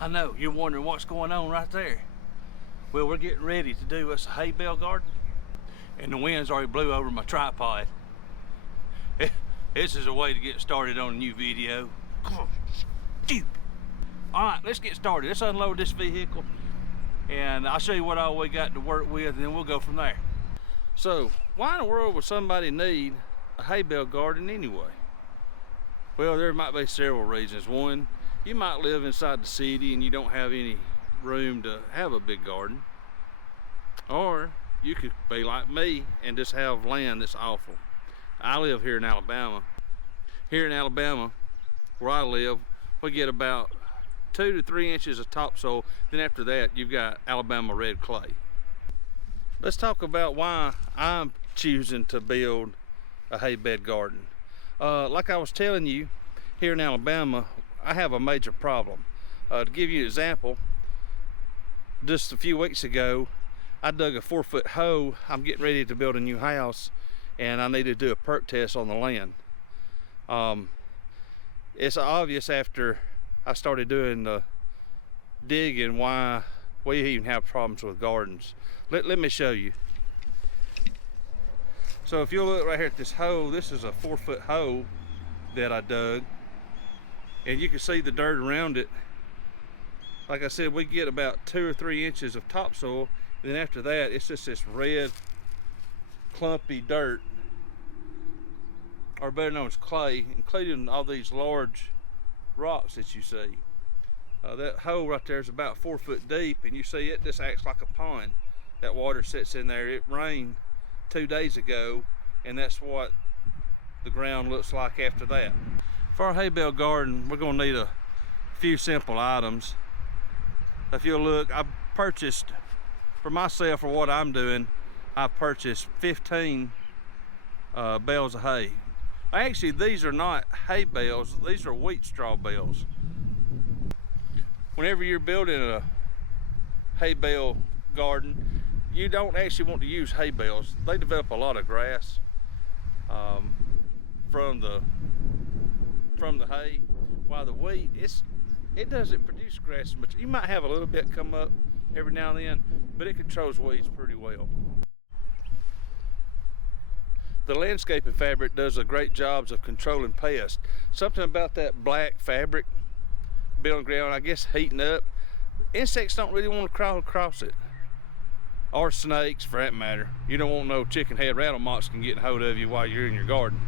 I know, you're wondering what's going on right there. Well, we're getting ready to do us a hay bale garden, and the wind's already blew over my tripod. This is a way to get started on a new video. Come on, stupid. All right, let's get started. Let's unload this vehicle, and I'll show you what all we got to work with, and then we'll go from there. So, why in the world would somebody need a hay bale garden anyway? Well, there might be several reasons. One, you might live inside the city and you don't have any room to have a big garden. Or you could be like me and just have land that's awful. I live here in Alabama. Here in Alabama, where I live, we get about 2 to 3 inches of topsoil. Then after that, you've got Alabama red clay. Let's talk about why I'm choosing to build a hay bed garden. Like I was telling you, here in Alabama, I have a major problem. To give you an example, just a few weeks ago, I dug a 4-foot hole. I'm getting ready to build a new house, and I need to do a perk test on the land. It's obvious after I started doing the digging why we even have problems with gardens. Let me show you. So if you look right here at this hole, this is a 4-foot hole that I dug, and you can see the dirt around it. Like I said, we get about 2 or 3 inches of topsoil, and then after that it's just this red clumpy dirt, or better known as clay, including all these large rocks that you see. That hole right there is about 4 foot deep, and you see it just acts like a pond. That water sits in there. It rained 2 days ago, and that's what the ground looks like after that. For our hay bale garden, we're going to need a few simple items. If you'll look, I purchased, for myself, for what I'm doing, I purchased 15 bales of hay. Actually, these are not hay bales, these are wheat straw bales. Whenever you're building a hay bale garden, you don't actually want to use hay bales. They develop a lot of grass from the hay, while the wheat, it doesn't produce grass much. You might have a little bit come up every now and then, but it controls weeds pretty well. The landscaping fabric does a great job of controlling pests. Something about that black fabric building ground, I guess, heating up. Insects don't really want to crawl across it, or snakes for that matter. You don't want no chicken head rattle moths can get a hold of you while you're in your garden.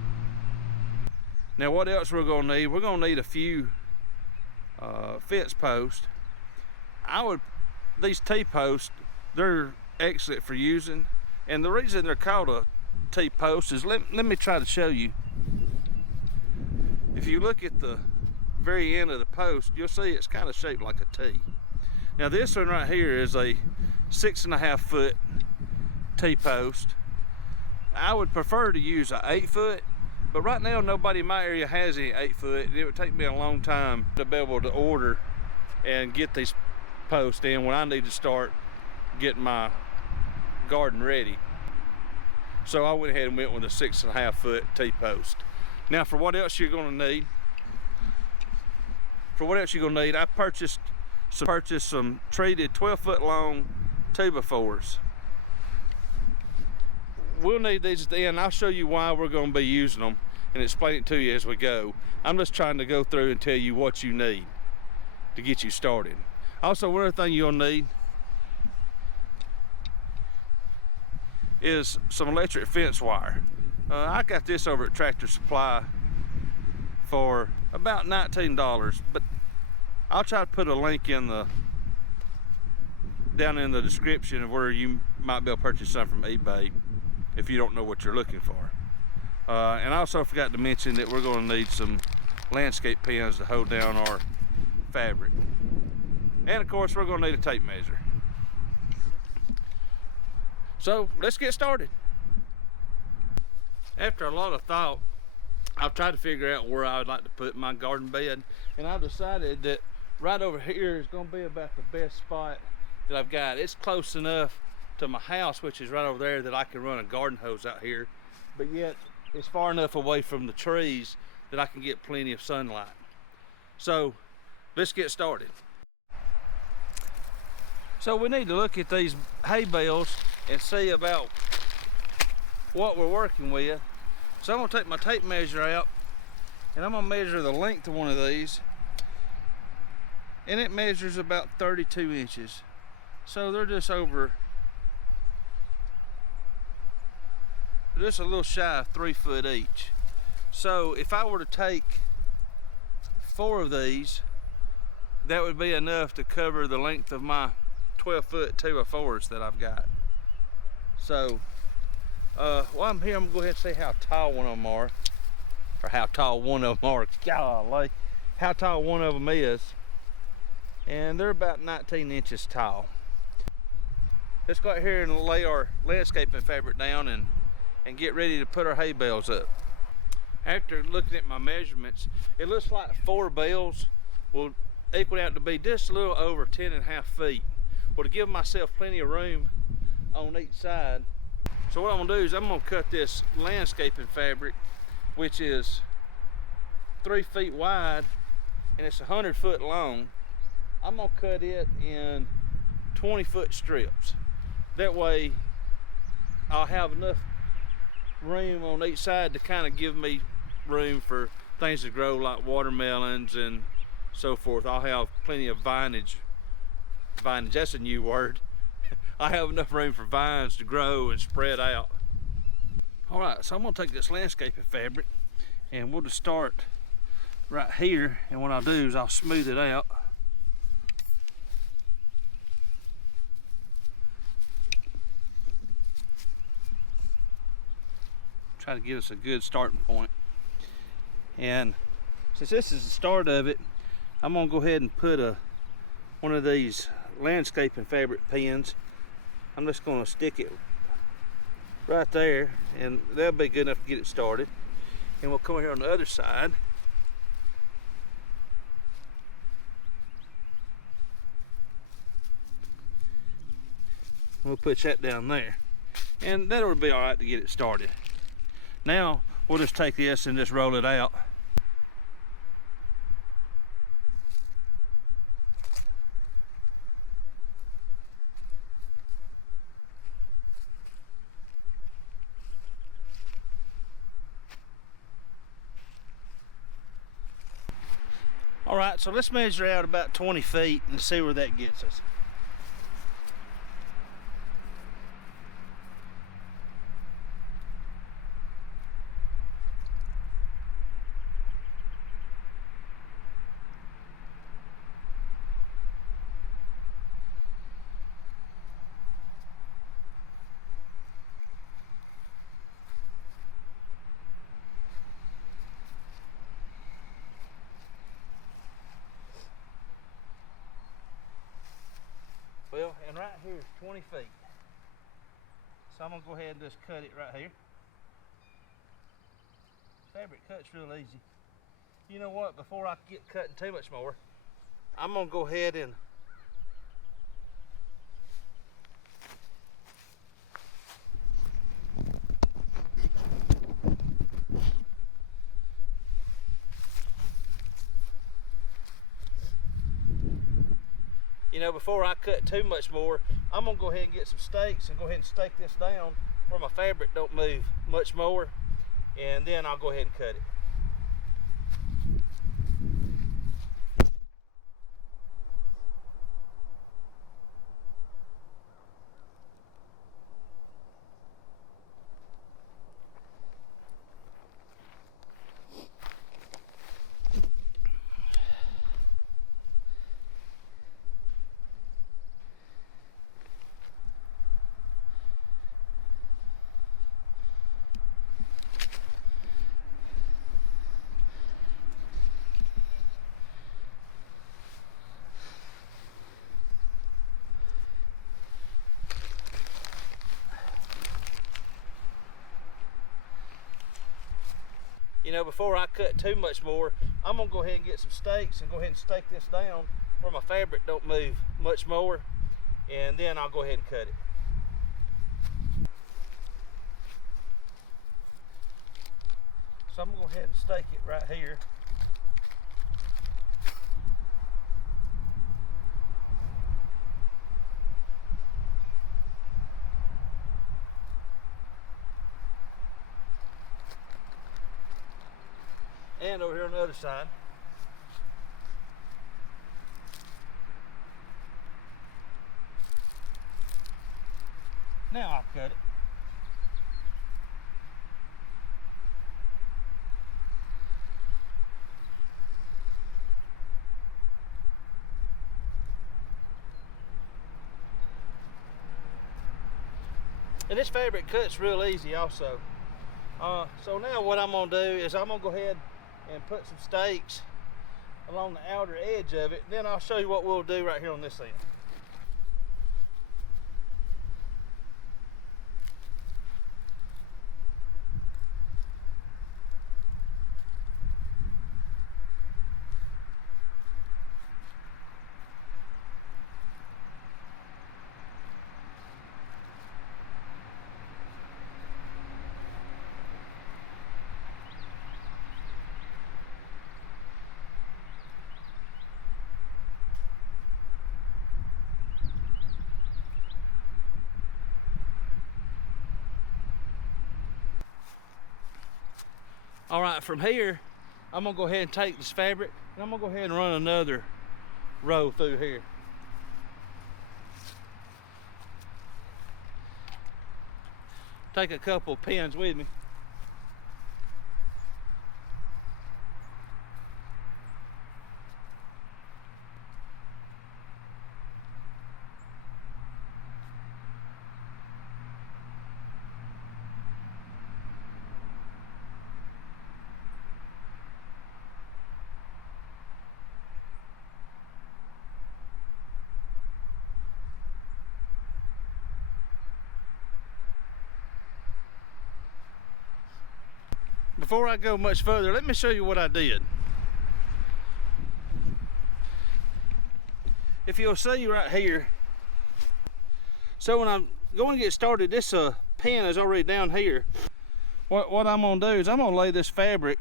Now, what else we're going to need? We're going to need a few fence posts. These T-posts, they're excellent for using, and the reason they're called a T-post is, let me try to show you. If you look at the very end of the post, you'll see it's kind of shaped like a T. Now this one right here is a 6.5 foot T-post. I would prefer to use an 8 foot, but right now nobody in my area has any 8 foot. It would take me a long time to be able to order and get these posts in when I need to start getting my garden ready. So I went ahead and went with a 6.5 foot T-post. Now for what else you're going to need, I purchased some treated 12-foot long 2x4s. We'll need these at the end. I'll show you why we're going to be using them and explain it to you as we go. I'm just trying to go through and tell you what you need to get you started. Also, one other thing you'll need is some electric fence wire. I got this over at Tractor Supply for about $19, but I'll try to put a link down in the description of where you might be able to purchase some from eBay if you don't know what you're looking for. And I also forgot to mention that we're going to need some landscape pins to hold down our fabric. And of course, we're going to need a tape measure. So let's get started. After a lot of thought, I've tried to figure out where I would like to put my garden bed, and I decided that right over here is going to be about the best spot that I've got. It's close enough to my house, which is right over there, that I can run a garden hose out here, but yet it's far enough away from the trees that I can get plenty of sunlight. So let's get started. So we need to look at these hay bales and see about what we're working with. So I'm gonna take my tape measure out and I'm gonna measure the length of one of these. And it measures about 32 inches. So they're just over, just a little shy of 3 foot each. So if I were to take 4 of these, that would be enough to cover the length of my 12-foot 2x4s that I've got. So while I'm here, I'm gonna go ahead and see how tall one of them are, or how tall one of them are. Golly, how tall one of them is. And they're about 19 inches tall. Let's go out here and lay our landscaping fabric down and get ready to put our hay bales up. After looking at my measurements, it looks like 4 bales will equal out to be just a little over 10.5 feet. Well, to give myself plenty of room on each side. So what I'm gonna do is I'm gonna cut this landscaping fabric, which is 3 feet wide and it's 100 foot long. I'm gonna cut it in 20-foot strips. That way I'll have enough room on each side to kind of give me room for things to grow like watermelons and so forth. I'll have plenty of vinage, that's a new word. I have enough room for vines to grow and spread out. All right, so I'm gonna take this landscaping fabric and we'll just start right here, and what I'll do is I'll smooth it out. Try to give us a good starting point. And since this is the start of it, I'm gonna go ahead and put one of these landscaping fabric pins. I'm just gonna stick it right there, and that'll be good enough to get it started. And we'll come over here on the other side. We'll put that down there, and that'll be all right to get it started. Now we'll just take this and just roll it out. All right, so let's measure out about 20 feet and see where that gets us. Well, and right here is 20 feet. So I'm gonna go ahead and just cut it right here. Fabric cuts real easy. You know what, before I get cutting too much more, I'm gonna go ahead and before I cut too much more, I'm gonna go ahead and get some stakes and go ahead and stake this down where my fabric don't move much more, and then I'll go ahead and cut it. Before I cut too much more, I'm gonna go ahead and get some stakes and go ahead and stake this down where my fabric don't move much more, and then I'll go ahead and cut it. So I'm gonna go ahead and stake it right here. and over here on the other side. Now I'll cut it. And this fabric cuts real easy also. So now what I'm gonna do is I'm gonna go ahead and put some stakes along the outer edge of it. Then I'll show you what we'll do right here on this end. All right, from here, I'm gonna go ahead and take this fabric and I'm gonna go ahead and run another row through here. Take a couple of pins with me. Before I go much further, let me show you what I did. If you'll see right here, so when I'm going to get started, this pin is already down here. What I'm going to do is I'm going to lay this fabric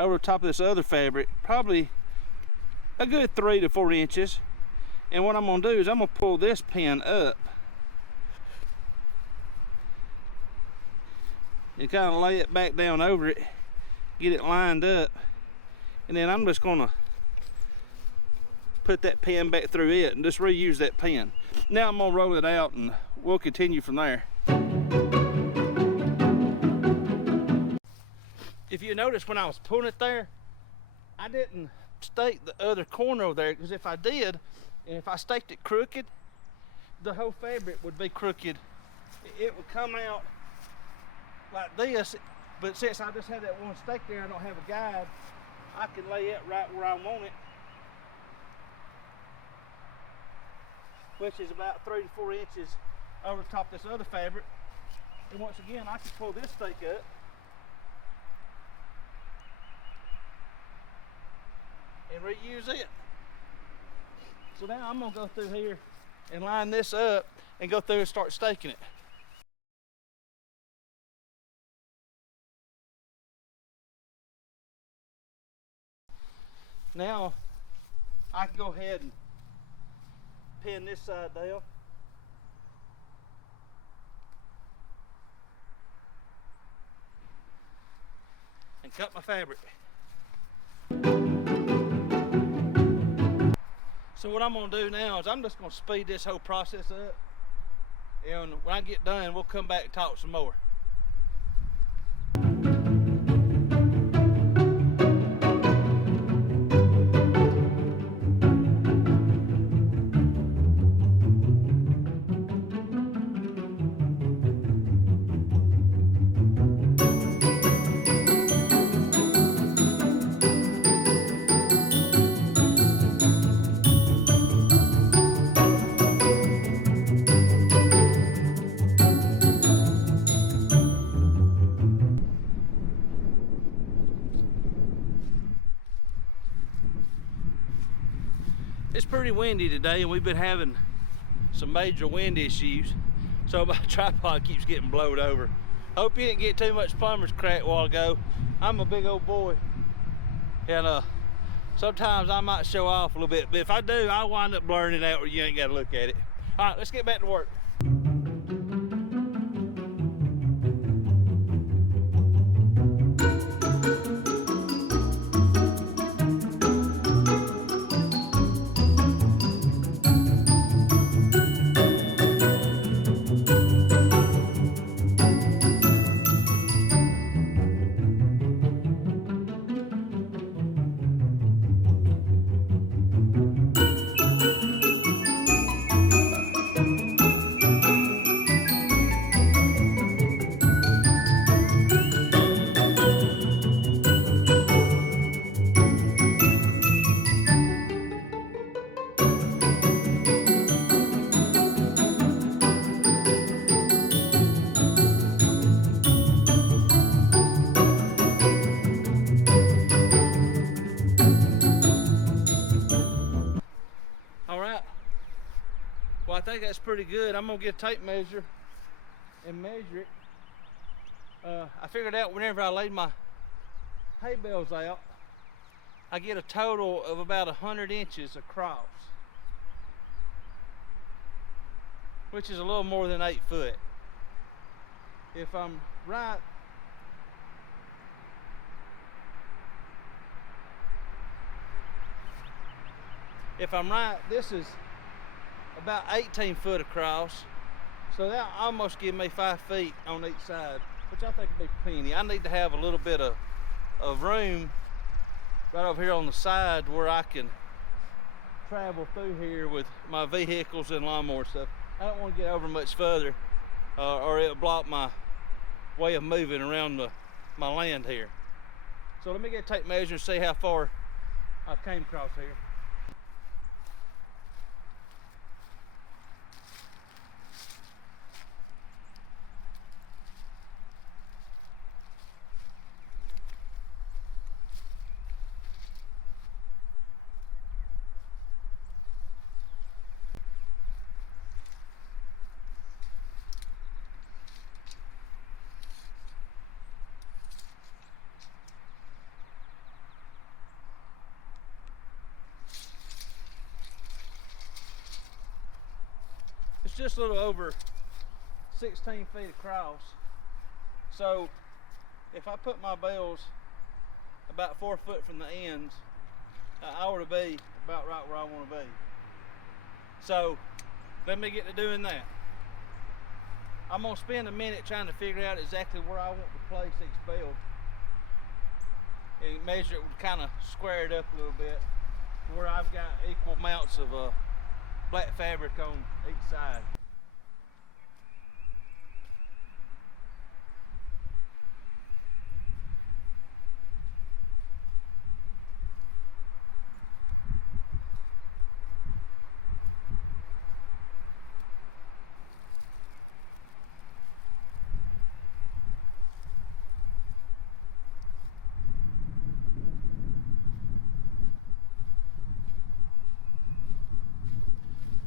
over top of this other fabric, probably a good 3 to 4 inches. And what I'm going to do is I'm going to pull this pin up and kind of lay it back down over it, get it lined up, and then I'm just gonna put that pin back through it and just reuse that pin. Now I'm gonna roll it out and we'll continue from there. If you notice when I was pulling it there, I didn't stake the other corner over there, because if I did, and if I staked it crooked, the whole fabric would be crooked. It would come out like this, but since I just had that one stake there, I don't have a guide, I can lay it right where I want it, which is about 3 to 4 inches over the top of this other fabric. And once again, I can pull this stake up and reuse it. So now I'm gonna go through here and line this up and go through and start staking it. Now I can go ahead and pin this side down. And cut my fabric. So what I'm going to do now is I'm just going to speed this whole process up, and when I get done we'll come back and talk some more. It's pretty windy today, and we've been having some major wind issues, so my tripod keeps getting blowed over. Hope you didn't get too much plumber's crack a while ago. I'm a big old boy, and sometimes I might show off a little bit, but if I do, I'll wind up blurring it out where you ain't got to look at it. All right, let's get back to work. think that's pretty good. I'm gonna get a tape measure and measure it. I figured out whenever I laid my hay bales out, I get a total of about 100 inches across, which is a little more than 8 foot. If I'm right, this is about 18 foot across. So that almost give me 5 feet on each side, which I think would be plenty. I need to have a little bit of room right over here on the side where I can travel through here with my vehicles and lawnmower and stuff. I don't want to get over much further or it'll block my way of moving around my land here. So let me get a tape measure and see how far I've came across here. It's just a little over 16 feet across. So if I put my bales about 4 foot from the ends, I ought to be about right where I want to be. So let me get to doing that. I'm going to spend a minute trying to figure out exactly where I want to place each bale and measure it, kind of square it up a little bit where I've got equal amounts of black fabric on each side.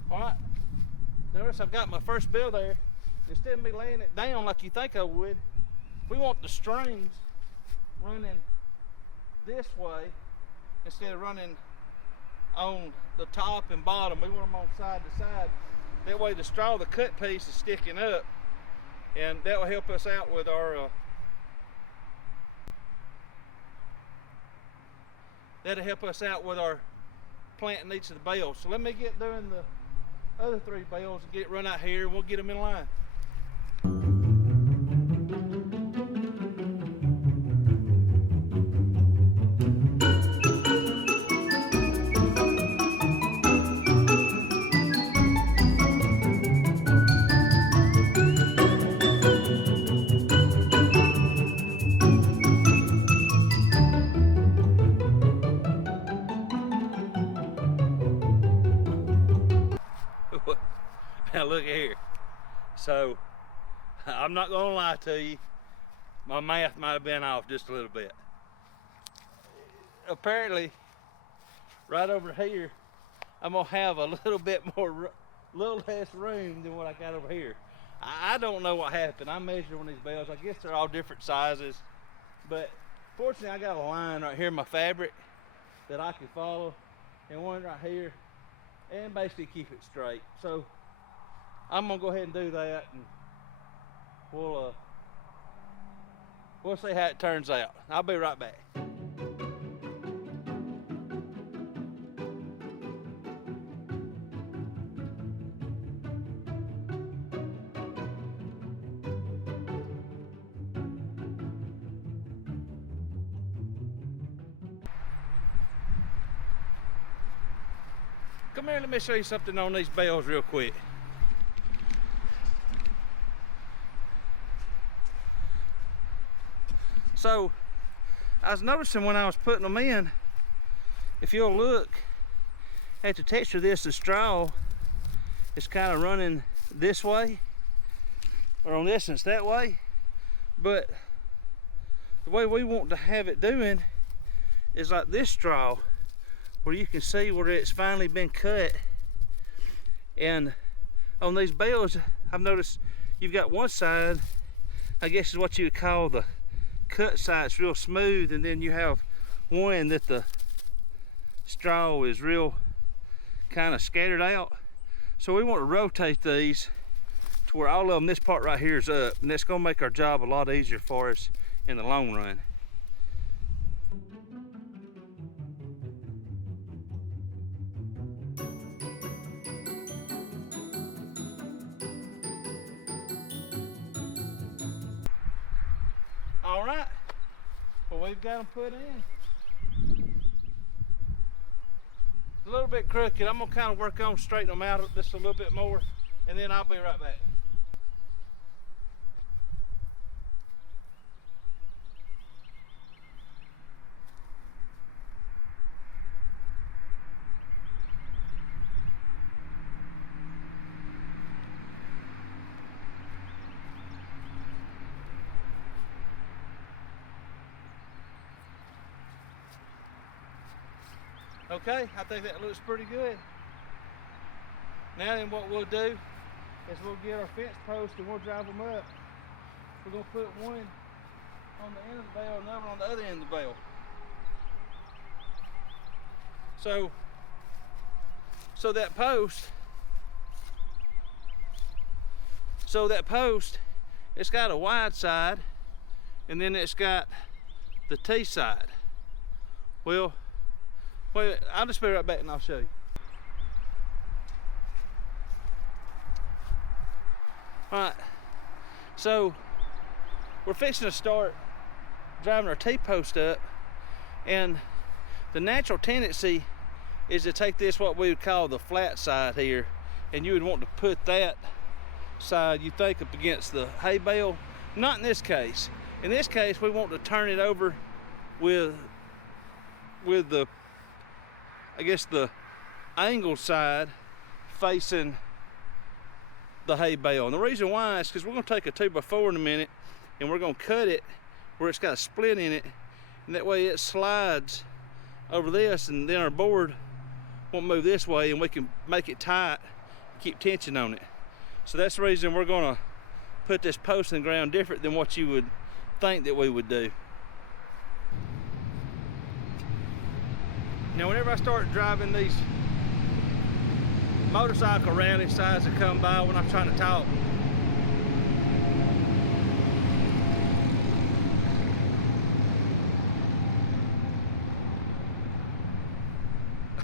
Alright, notice I've got my first bale there. Instead of me laying it down like you think I would, we want the strings running this way instead of running on the top and bottom. We want them on side to side. That way the straw, the cut piece, is sticking up, and that will help us out with our planting each of the bales. So let me get doing the other 3 bales and get it run out here, and we'll get them in line. Now look here. So I'm not gonna lie to you, my math might have been off just a little bit. Apparently right over here I'm gonna have a little less room than what I got over here. I don't know what happened. I measured on these bales. I guess they're all different sizes, but fortunately I got a line right here in my fabric that I can follow, and one right here, and basically keep it straight. So I'm gonna go ahead and do that, and we'll see how it turns out. I'll be right back. Come here, let me show you something on these bales real quick. So I was noticing when I was putting them in, if you'll look at the texture of this, the straw is kind of running this way, or on this it's that way, but the way we want to have it doing is like this straw, where you can see where it's finally been cut, and on these bales, I've noticed you've got one side, I guess is what you would call the cut side. It's real smooth, and then you have one that the straw is real kind of scattered out. So we want to rotate these to where all of them, this part right here is up, and that's going to make our job a lot easier for us in the long run. All right, well, we've got them put in. A little bit crooked. I'm gonna kind of work on straighten them out just a little bit more, and then I'll be right back. Okay, I think that looks pretty good. Now then what we'll do is we'll get our fence posts and we'll drive them up. We're gonna put one on the end of the bale, another on the other end of the bale. So that post, it's got a wide side, and then it's got the T side. Well, wait, I'll just be right back and I'll show you. All right, so we're fixing to start driving our T-post up, and the natural tendency is to take this, what we would call the flat side here, and you would want to put that side, you think, up against the hay bale. Not in this case. In this case, we want to turn it over with the, I guess, the angled side facing the hay bale. And the reason why is because we're going to take a 2x4 in a minute and we're going to cut it where it's got a split in it, and that way it slides over this, and then our board won't move this way, and we can make it tight, keep tension on it. So that's the reason we're going to put this post in the ground different than what you would think that we would do. Now whenever I start driving these motorcycle rally sides that come by when I'm trying to talk,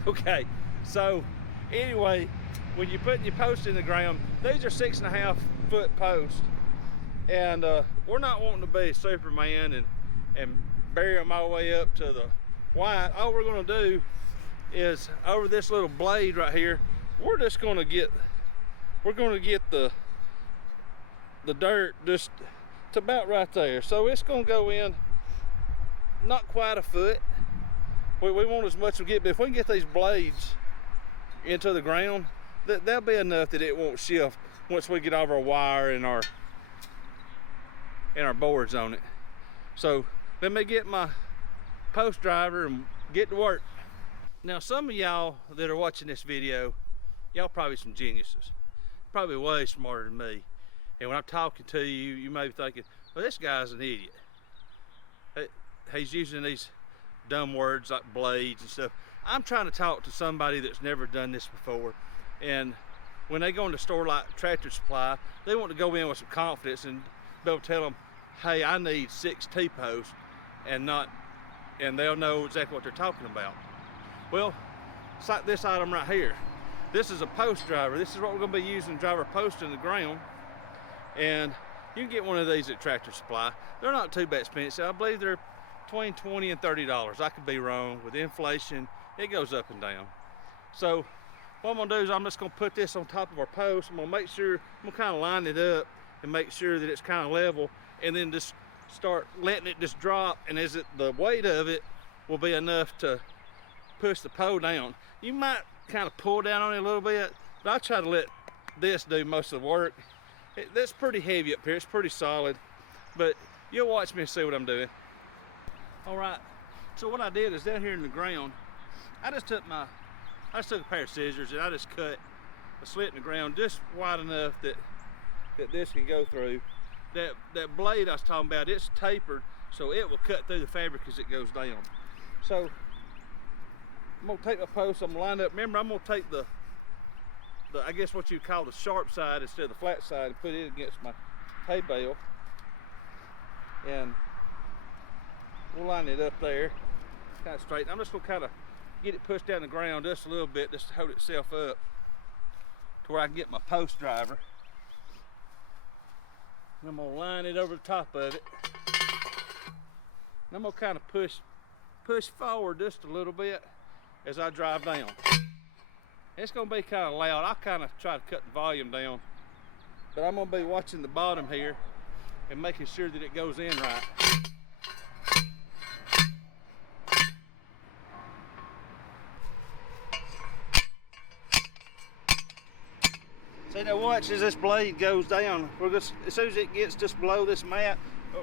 okay, so anyway, when you're putting your posts in the ground, these are 6.5 foot posts, and we're not wanting to be Superman and bury them all the way up to the white. All we're going to do is over this little blade right here, we're going to get the dirt just to about right there. So it's going to go in not quite a foot. We want as much as we get, but if we can get these blades into the ground, that'll be enough that it won't shift once we get all of our wire and our boards on it. So let me get my post driver and get to work. Now some of y'all that are watching this video, y'all probably some geniuses, probably way smarter than me. And when I'm talking to you, you may be thinking, well, this guy's an idiot. He's using these dumb words like blades and stuff. I'm trying to talk to somebody that's never done this before, and when they go in the store like Tractor Supply, they want to go in with some confidence and be able to tell them, hey, I need 6 T-posts, and they'll know exactly what they're talking about. Well, it's like this item right here. This is a post driver. This is what we're going to be using to drive our post in the ground, and you can get one of these at Tractor Supply. They're not too bad expensive. I believe they're between $20 and $30. I could be wrong. With inflation, it goes up and down. So what I'm gonna do is I'm just gonna put this on top of our post. I'm gonna make sure, I'm gonna kind of line it up and make sure that it's kind of level, and then just start letting it just drop, and the weight of it will be enough to push the pole down. You might kind of pull down on it a little bit, but I try to let this do most of the work. That's pretty heavy up here. It's pretty solid, but you'll watch me and see what I'm doing. All right, so what I did is down here in the ground, I just took a pair of scissors and I just cut a slit in the ground just wide enough that this can go through. That blade I was talking about, it's tapered, so it will cut through the fabric as it goes down. So I'm gonna take my post, I'm gonna line up. Remember, I'm gonna take the I guess what you call the sharp side instead of the flat side and put it against my hay bale. And we'll line it up there, kind of straight. I'm just gonna kind of get it pushed down the ground just a little bit, just to hold itself up to where I can get my post driver. And I'm gonna line it over the top of it. And I'm gonna kind of push forward just a little bit as I drive down. It's gonna be kind of loud. I'll kind of try to cut the volume down, but I'm gonna be watching the bottom here and making sure that it goes in right. See, now watch as this blade goes down. As soon as it gets just below this mat,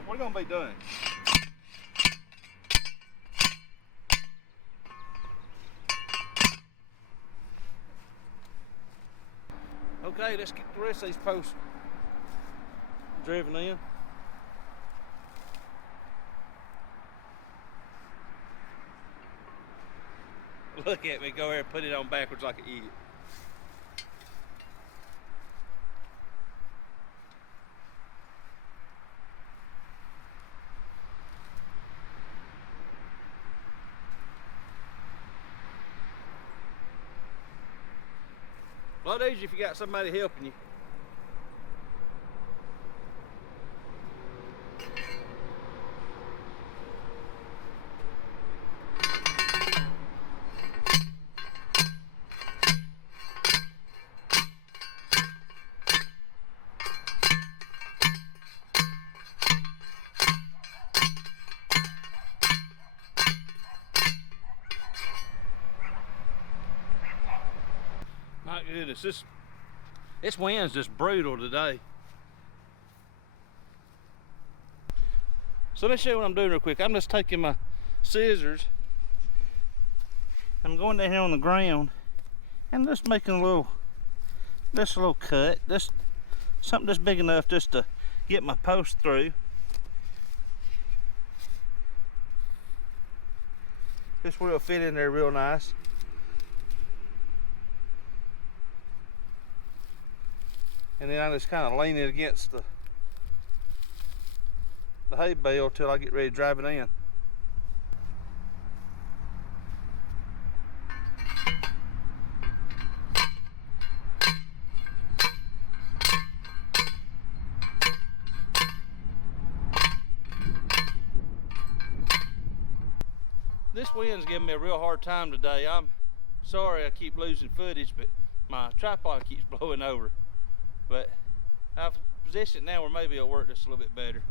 we're gonna be done. Okay, let's get the rest of these posts driven in. Look at me go here and put it on backwards like an idiot. A lot easier if you got somebody helping you. My goodness, this wind's just brutal today. So let me show you what I'm doing real quick. I'm just taking my scissors. I'm going down here on the ground and just making a little cut. Something just big enough just to get my post through. This will fit in there real nice. And then I just kind of lean it against the hay bale till I get ready to drive it in. This wind's giving me a real hard time today. I'm sorry I keep losing footage, but my tripod keeps blowing over. But I've positioned it now where maybe it'll work just a little bit better.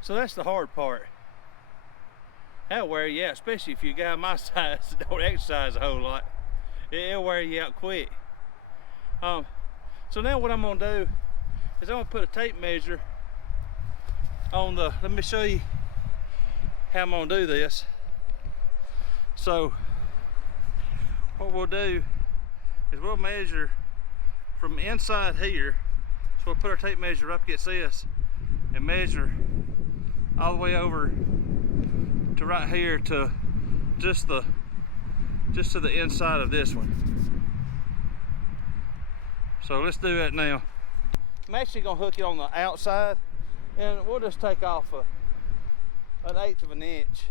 So that's the hard part. That'll wear you out, especially if you're a guy my size that don't exercise a whole lot. It'll wear you out quick. So now what I'm gonna do is I'm gonna put a tape measure on the, let me show you how I'm gonna do this. So what we'll do is we'll measure from inside here. So we'll put our tape measure up against this and measure all the way over to right here to just to the inside of this one. So let's do that now. I'm actually gonna hook it on the outside, and we'll just take off an 1/8 of an inch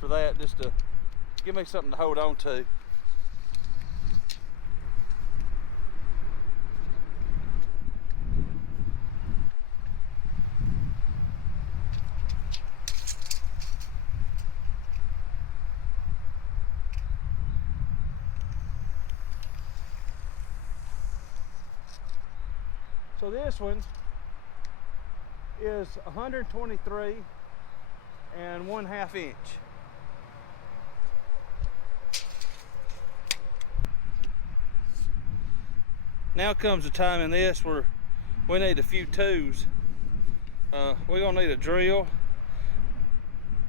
for that, just to give me something to hold on to. So this one is 123 and 1/2 inch. Now comes the time in this where we need a few tools. We're gonna need a drill,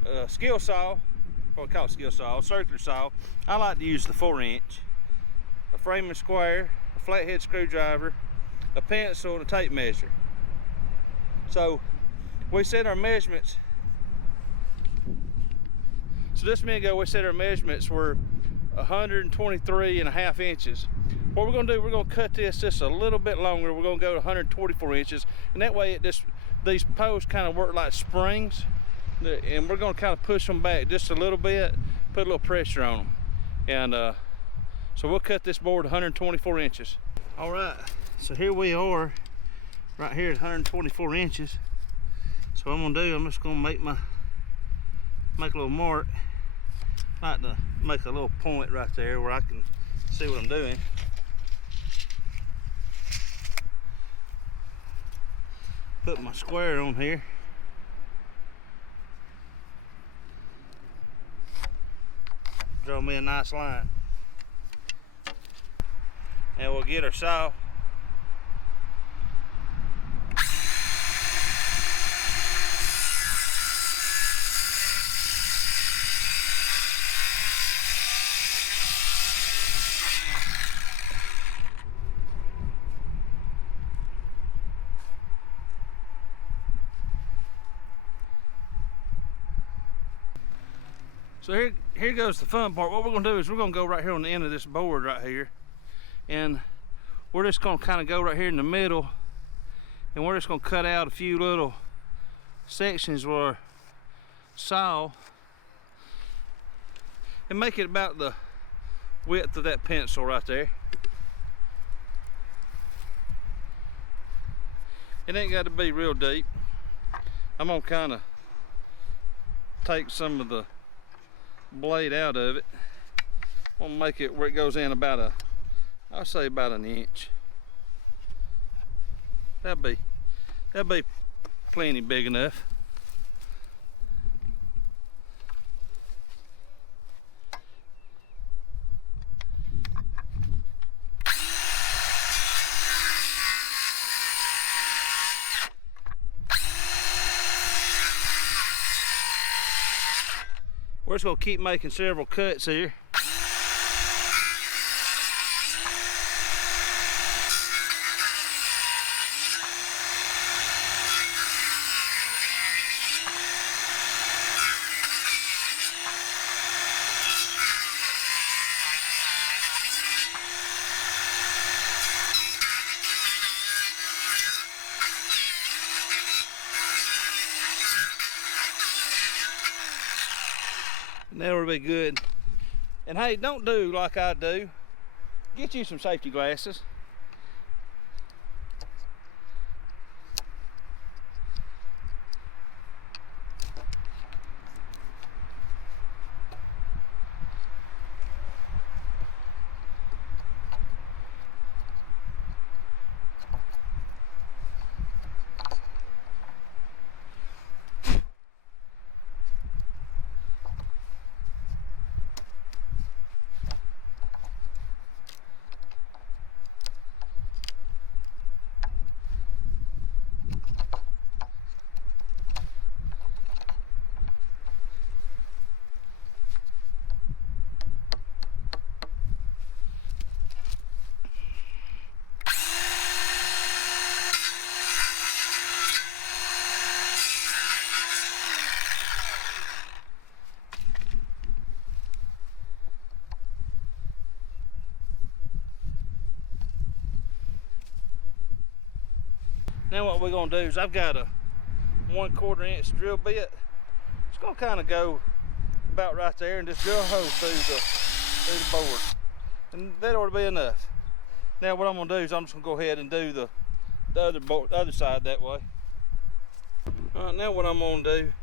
a skill saw, or we call it skill saw, circular saw. I like to use the 4-inch, a framing square, a flathead screwdriver, a pencil, and a tape measure. So we set our measurements. So this minute ago we set our measurements were 123.5 inches. What we're going to do, we're going to cut this just a little bit longer. We're going to go to 124 inches, and that way these posts kind of work like springs, and we're going to kind of push them back just a little bit, put a little pressure on them, and so we'll cut this board to 124 inches. All right, so here we are, right here at 124 inches. So what I'm going to do, I'm just going to make a little mark. I like to make a little point right there where I can see what I'm doing. Put my square on here. Draw me a nice line. And we'll get our saw. So here goes the fun part. What we're gonna do is we're gonna go right here on the end of this board right here, and we're just gonna kind of go right here in the middle, and we're just gonna cut out a few little sections where our saw, and make it about the width of that pencil right there. It ain't got to be real deep. I'm gonna kind of take some of the blade out of it. I'm gonna make it where it goes in about I'll say about 1 inch. That'll be plenty big enough. We're just gonna keep making several cuts here. And that'll be good. And hey, don't do like I do. Get you some safety glasses. Now what we're gonna do is I've got a 1/4 inch drill bit. It's gonna kind of go about right there and just drill a hole through the board, and that ought to be enough. Now what I'm gonna do is I'm just gonna go ahead and do the other side that way. All right, now what I'm gonna do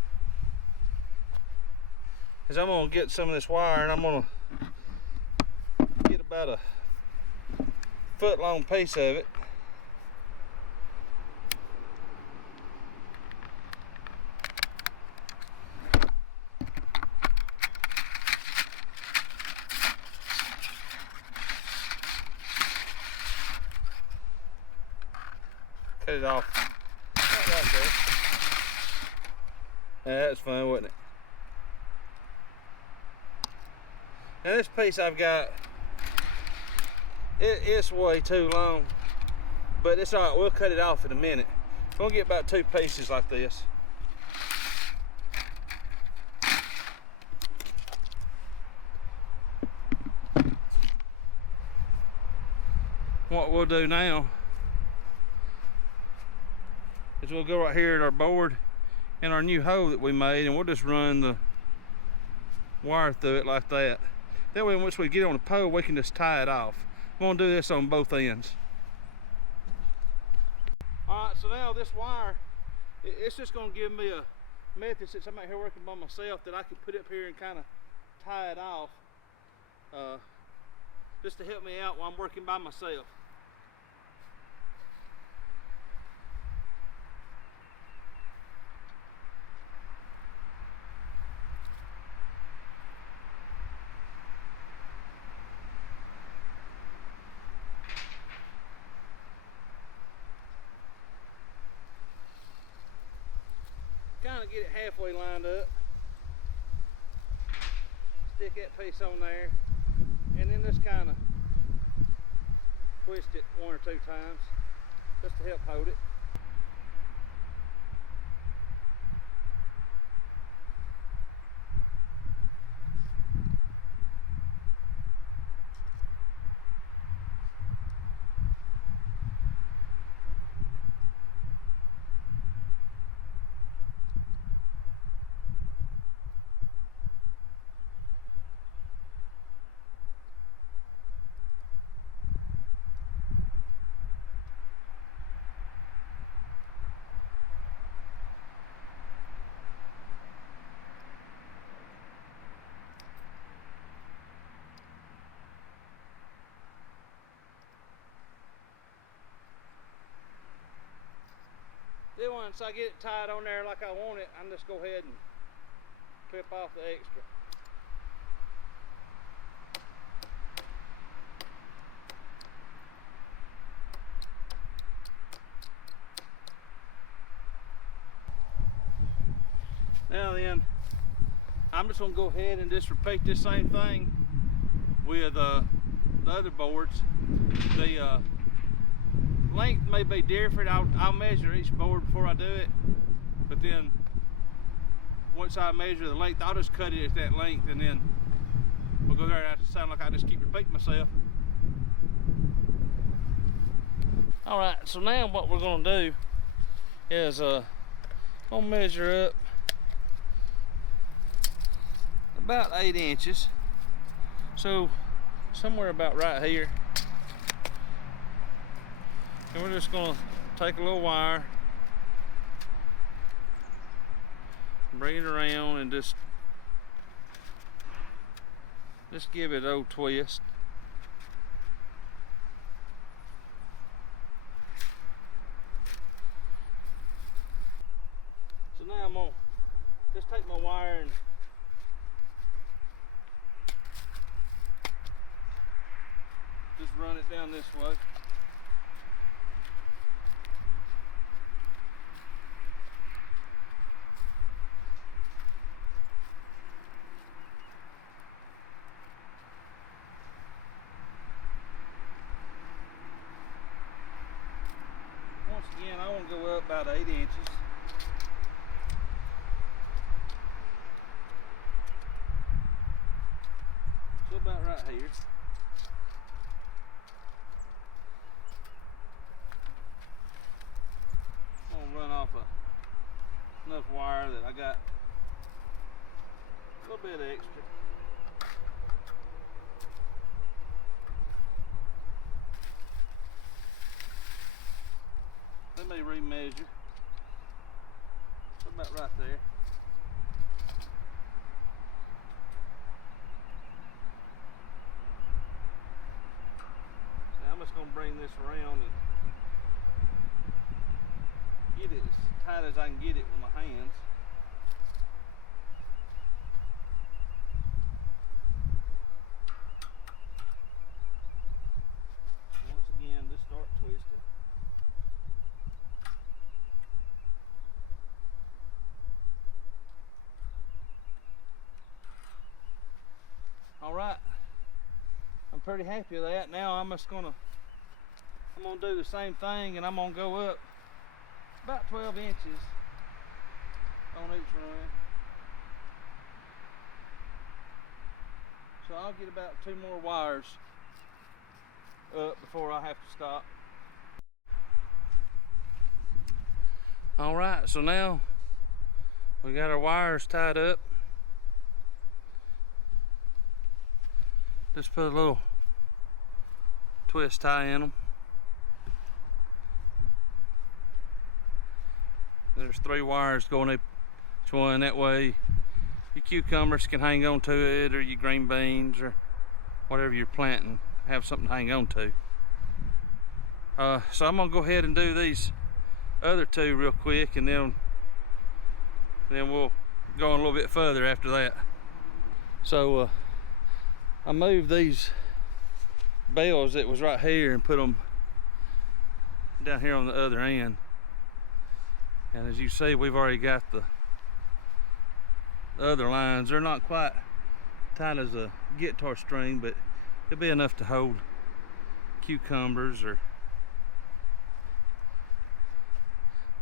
is I'm gonna get some of this wire, and I'm gonna get about a 1-foot long piece of it. it off right there. That was fun, wasn't it? Now this piece I've got, it's way too long, but it's all right. We'll cut it off in a minute. We'll get about 2 pieces like this. What we'll do now is we'll go right here at our board and our new hole that we made, and we'll just run the wire through it like that. That way once we get on the pole, we can just tie it off. We're gonna do this on both ends. All right, so now this wire, it's just gonna give me a method, since I'm out here working by myself, that I can put up here and kind of tie it off, just to help me out while I'm working by myself. Kind of get it halfway lined up, stick that piece on there, and then just kind of twist it 1 or 2 times just to help hold it. Then once I get it tied on there like I want it, I'm just go ahead and clip off the extra. Now then, I'm just gonna go ahead and just repeat this same thing with the other boards. The length may be different. I'll measure each board before I do it, but then once I measure the length, I'll just cut it at that length, and then we'll go there. It sound like I just keep repeating myself. All right, so now what we're gonna do is I'll measure up about 8 inches, so somewhere about right here. And we're just gonna take a little wire, bring it around, and just give it an old twist. So now I'm gonna just take my wire and just run it down this way. Once again, I want to go up about 8 inches. So about right here. I'm gonna run off enough wire that I got a little bit extra. Let me remeasure. About right there. So I'm just going to bring this around and get it as tight as I can get it with my hands. Once again, just start twisting. pretty happy with that. Now I'm gonna do the same thing, and I'm gonna go up about 12 inches on each run. So I'll get about 2 more wires up before I have to stop. All right, so now we got our wires tied up. Just put a little twist tie in them. There's 3 wires going each one. That way your cucumbers can hang on to it, or your green beans, or whatever you're planting, have something to hang on to. So I'm gonna go ahead and do these other 2 real quick, and then we'll go on a little bit further after that. So I moved these bales that was right here and put them down here on the other end. And as you see, we've already got the other lines. They're not quite tight as a guitar string, but it'll be enough to hold cucumbers or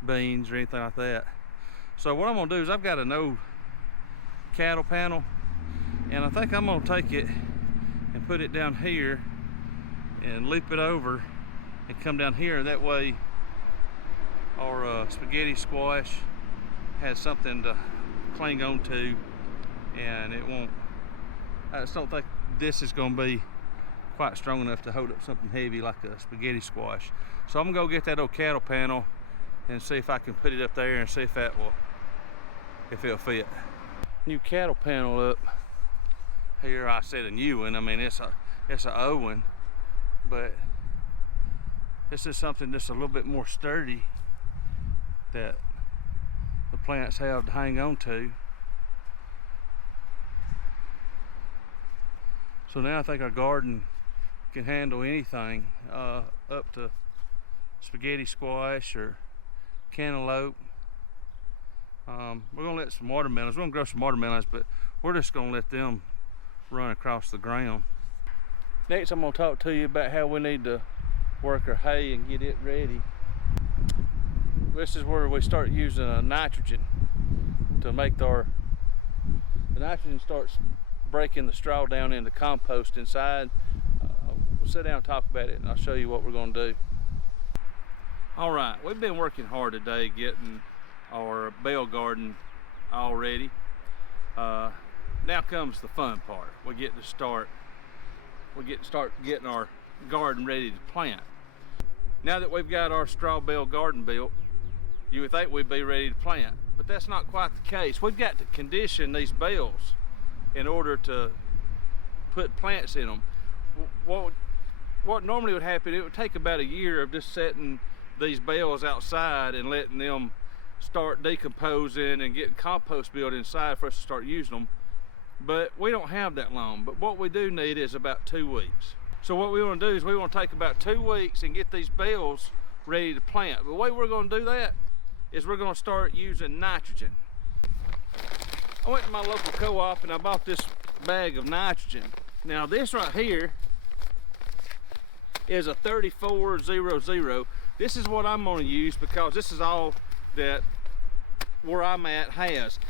beans or anything like that. So what I'm gonna do is, I've got an old cattle panel, and I think I'm gonna take it and put it down here and loop it over and come down here. That way our spaghetti squash has something to cling on to, and it won't, I just don't think this is going to be quite strong enough to hold up something heavy like a spaghetti squash. So I'm going to go get that old cattle panel and see if I can put it up there and see if it'll fit. New cattle panel up here. I said a new one. I mean, it's an old one, but this is something that's a little bit more sturdy that the plants have to hang on to. So now I think our garden can handle anything up to spaghetti squash or cantaloupe. We're gonna let some watermelons, we're gonna grow some watermelons, but we're just gonna let them run across the ground. Next, I'm gonna talk to you about how we need to work our hay and get it ready. This is where we start using nitrogen to make the nitrogen starts breaking the straw down into compost inside. We'll sit down and talk about it, and I'll show you what we're going to do. All right, we've been working hard today getting our bale garden all ready. Now comes the fun part. We get to start getting our garden ready to plant. Now that we've got our straw bale garden built, you would think we'd be ready to plant, but that's not quite the case. We've got to condition these bales in order to put plants in them. What normally would happen, it would take about a year of just setting these bales outside and letting them start decomposing and getting compost built inside for us to start using them. But we don't have that long. But what we do need is about 2 weeks. So what we want to do is we want to take about 2 weeks and get these bales ready to plant. The way we're going to do that is we're going to start using nitrogen. I went to my local co-op and I bought this bag of nitrogen. Now this right here is a 3400. This is what I'm going to use because this is all that where I'm at has.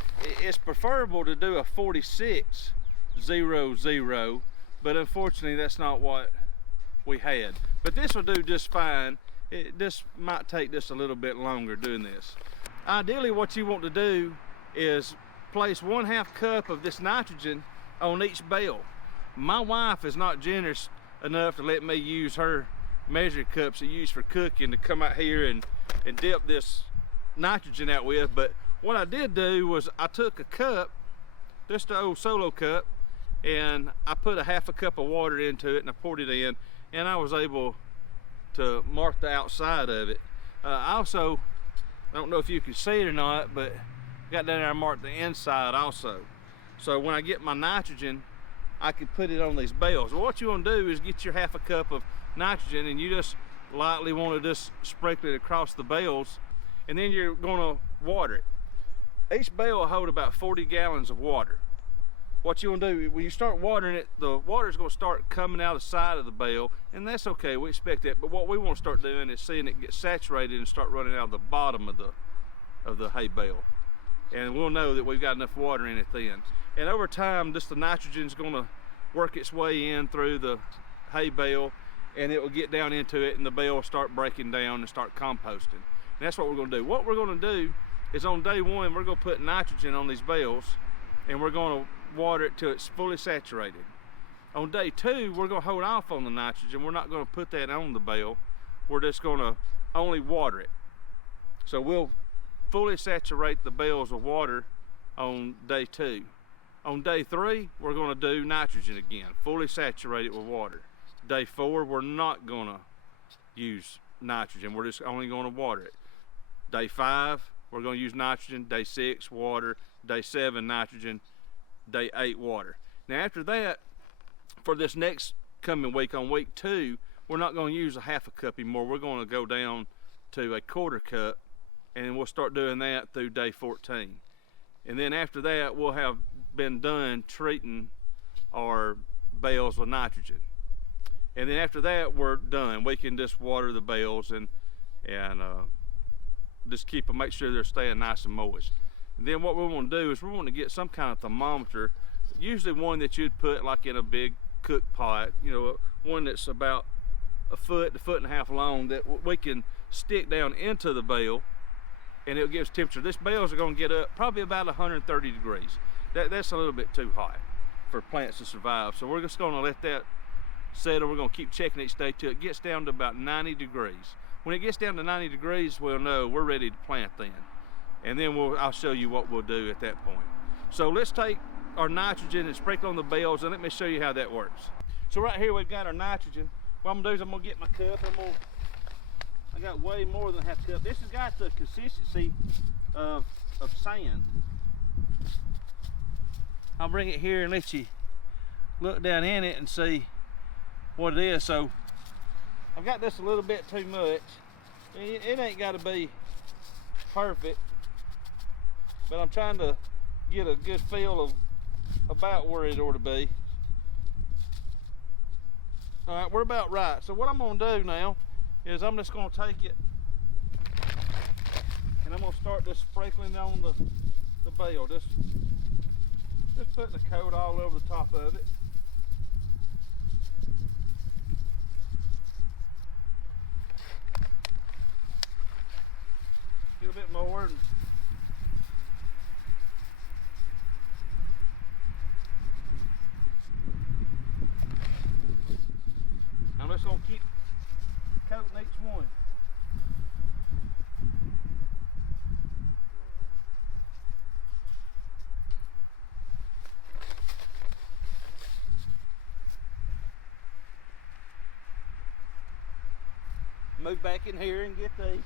It's preferable to do a 4600, but unfortunately that's not what we had. But this will do just fine. This might take just a little bit longer doing this. Ideally what you want to do is place 1/2 cup of this nitrogen on each bale. My wife is not generous enough to let me use her measuring cups that you use for cooking to come out here and dip this nitrogen out with. But what I did do was I took a cup, just an old solo cup, and I put a 1/2 cup of water into it and I poured it in, and I was able to mark the outside of it. Also, I don't know if you can see it or not, but got down there and marked the inside also. So when I get my nitrogen, I can put it on these bales. Well, what you want to do is get your 1/2 cup of nitrogen, and you just lightly want to just sprinkle it across the bales, and then you're going to water it. Each bale will hold about 40 gallons of water. what you want to do, when you start watering it, the water's going to start coming out the side of the bale, and that's okay, we expect that. But what we want to start doing is seeing it get saturated and start running out of the bottom of the hay bale. And we'll know that we've got enough water in it then. And over time, just the nitrogen's going to work its way in through the hay bale, and it will get down into it, and the bale will start breaking down and start composting. And that's what we're going to do. What we're going to do is on day one, we're going to put nitrogen on these bales, and we're going to water it till it's fully saturated. On day two, we're going to hold off on the nitrogen. We're not going to put that on the bale. We're just going to only water it. So we'll fully saturate the bales with water on day two. On day three, we're going to do nitrogen again, fully saturate it with water. Day four, we're not going to use nitrogen. We're just only going to water it. Day five, we're going to use nitrogen. Day six, water. Day seven, nitrogen. Day 8, water. Now after that, for this next coming week, on week 2, we're not going to use a half a cup anymore. We're going to go down to a 1/4 cup, and then we'll start doing that through day 14. And then after that, we'll have been done treating our bales with nitrogen. And then after that, we're done. We can just water the bales and just keep them, make sure they're staying nice and moist. And then what we want to do is we want to get some kind of thermometer, usually one that you'd put like in a big cook pot, you know, one that's about a foot and a half long, that we can stick down into the bale, and it'll give us temperature. This bales are going to get up probably about 130 degrees. That's a little bit too hot for plants to survive. So we're just going to let that settle. We're going to keep checking each day till it gets down to about 90 degrees. When it gets down to 90 degrees, we'll know we're ready to plant then. And then I'll show you what we'll do at that point. So let's take our nitrogen and sprinkle on the bales, and let me show you how that works. So right here we've got our nitrogen. What I'm gonna do is I'm gonna get my cup. I got way more than half a cup. This has got the consistency of sand. I'll bring it here and let you look down in it and see what it is. So I've got this a little bit too much. It ain't got to be perfect, but I'm trying to get a good feel of about where it ought to be. All right, we're about right. So what I'm going to do now is I'm just going to take it and I'm going to start just sprinkling on the bale. Just putting a coat all over the top of it. A little bit more. I'm just going to keep coating each one. Move back in here and get these.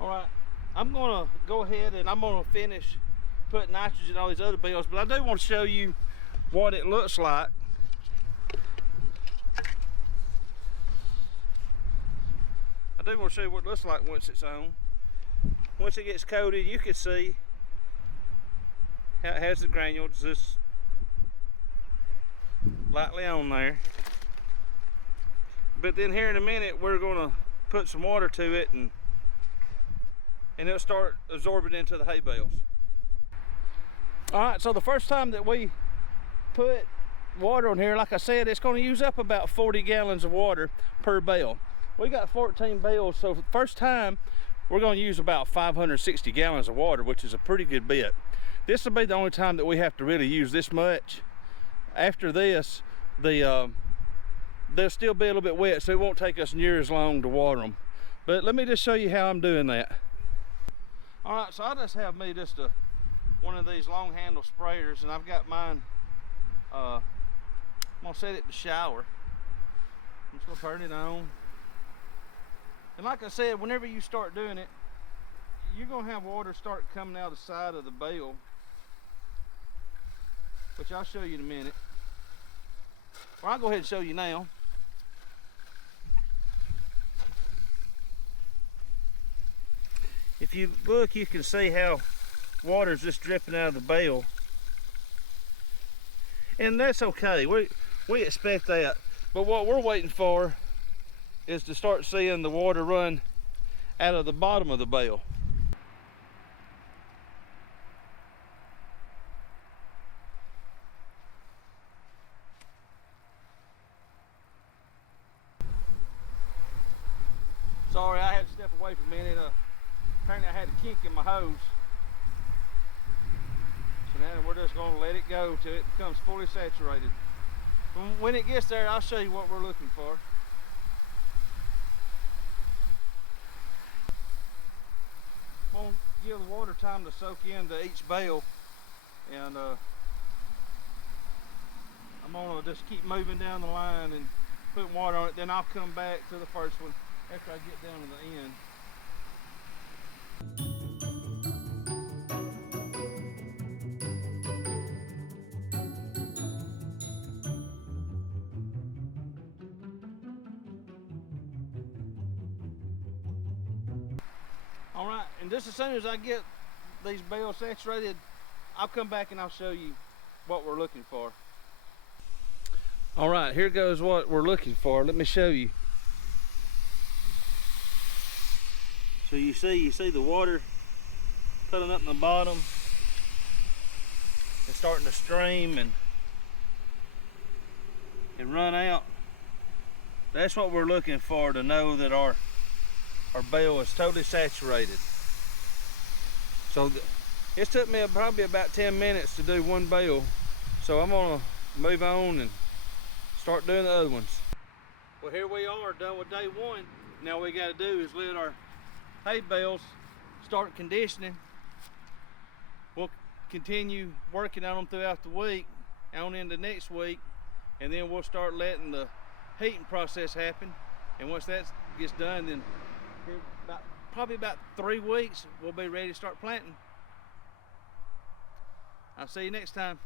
All right, I'm gonna go ahead and I'm gonna finish putting nitrogen on these other bales, but I do want to show you what it looks like. I do want to show you what it looks like once it's on. Once it gets coated, you can see how it has the granules just lightly on there. But then here in a minute, we're gonna put some water to it and and it'll start absorbing into the hay bales. All right, so the first time that we put water on here, like I said, it's going to use up about 40 gallons of water per bale. We got 14 bales, so for the first time we're going to use about 560 gallons of water, which is a pretty good bit. This will be the only time that we have to really use this much. After this, they'll still be a little bit wet, so it won't take us near as long to water them. But let me just show you how I'm doing that. All right, so I just have me one of these long handle sprayers, and I've got mine. I'm gonna set it to shower. I'm just gonna turn it on. And like I said, whenever you start doing it, you're gonna have water start coming out the side of the bale, which I'll show you in a minute. Well, I'll go ahead and show you now. If you look, you can see how water's just dripping out of the bale. And that's okay, we expect that. But what we're waiting for is to start seeing the water run out of the bottom of the bale. Sorry, I had to step away for a minute. Apparently I had a kink in my hose. So now we're just going to let it go till it becomes fully saturated. When it gets there, I'll show you what we're looking for. I'm going to give the water time to soak into each bale, and I'm going to just keep moving down the line and putting water on it. Then I'll come back to the first one after I get down to the end. All right, and just as soon as I get these bales saturated, I'll come back and I'll show you what we're looking for. All right, here goes what we're looking for. Let me show you. So you see the water putting up in the bottom. It's starting to stream and run out. That's what we're looking for, to know that our bale is totally saturated. So it took me probably about 10 minutes to do one bale. So I'm gonna move on and start doing the other ones. Well, here we are, done with day one. Now what we gotta do is let our hay bales start conditioning. We'll continue working on them throughout the week, on into next week, and then we'll start letting the heating process happen. And once that gets done, then probably about 3 weeks, we'll be ready to start planting. I'll see you next time.